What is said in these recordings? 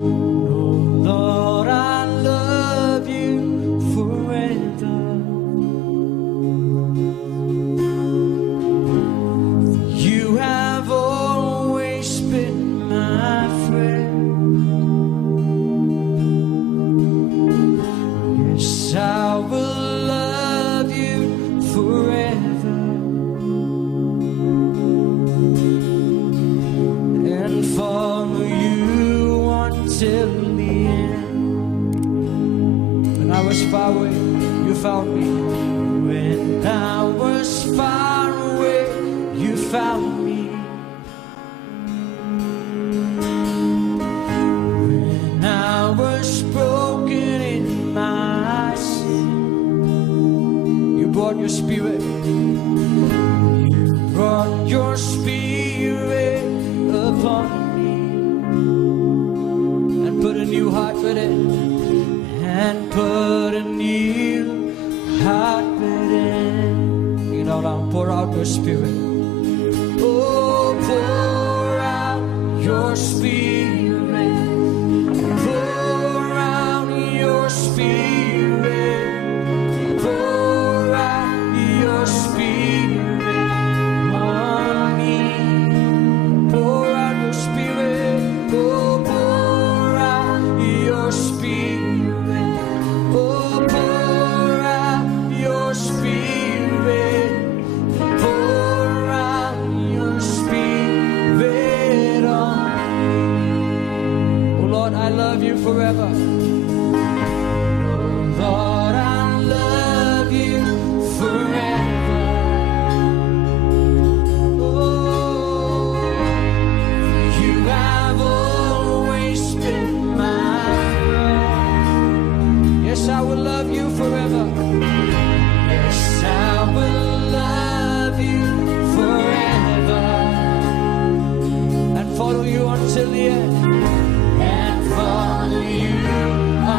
Oh Lord, I love you forever. You have always been my friend. Yes, I will love you forever and follow you until the end. When I was far away, you found me. When I was far away, you found me. When I was broken in my sin, you brought your spirit. You brought your spirit upon me and put a new heart within. And put a new heart within. You know, now pour out your spirit. Oh, pour out your spirit. Pour out your spirit. Pour out your spirit on me. Pour out your spirit. Oh, pour out your spirit. Oh, pour out your spirit. Pour out your spirit on me. Oh Lord, I love you forever. Oh Lord, I love you forever. Oh, you have always been my friend. Yes, I will love you forever. Yes, I will love you forever and follow you until the end. And follow you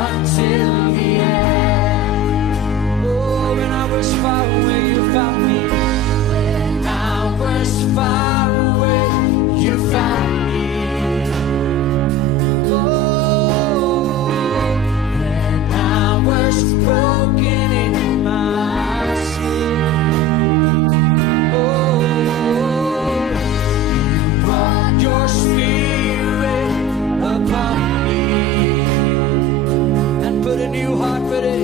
until the end. Oh, when I was far away, you found me. When I was far away, you found me. Oh, when I was broken in my sin. Oh, you brought your spirit upon me and put a new heart within.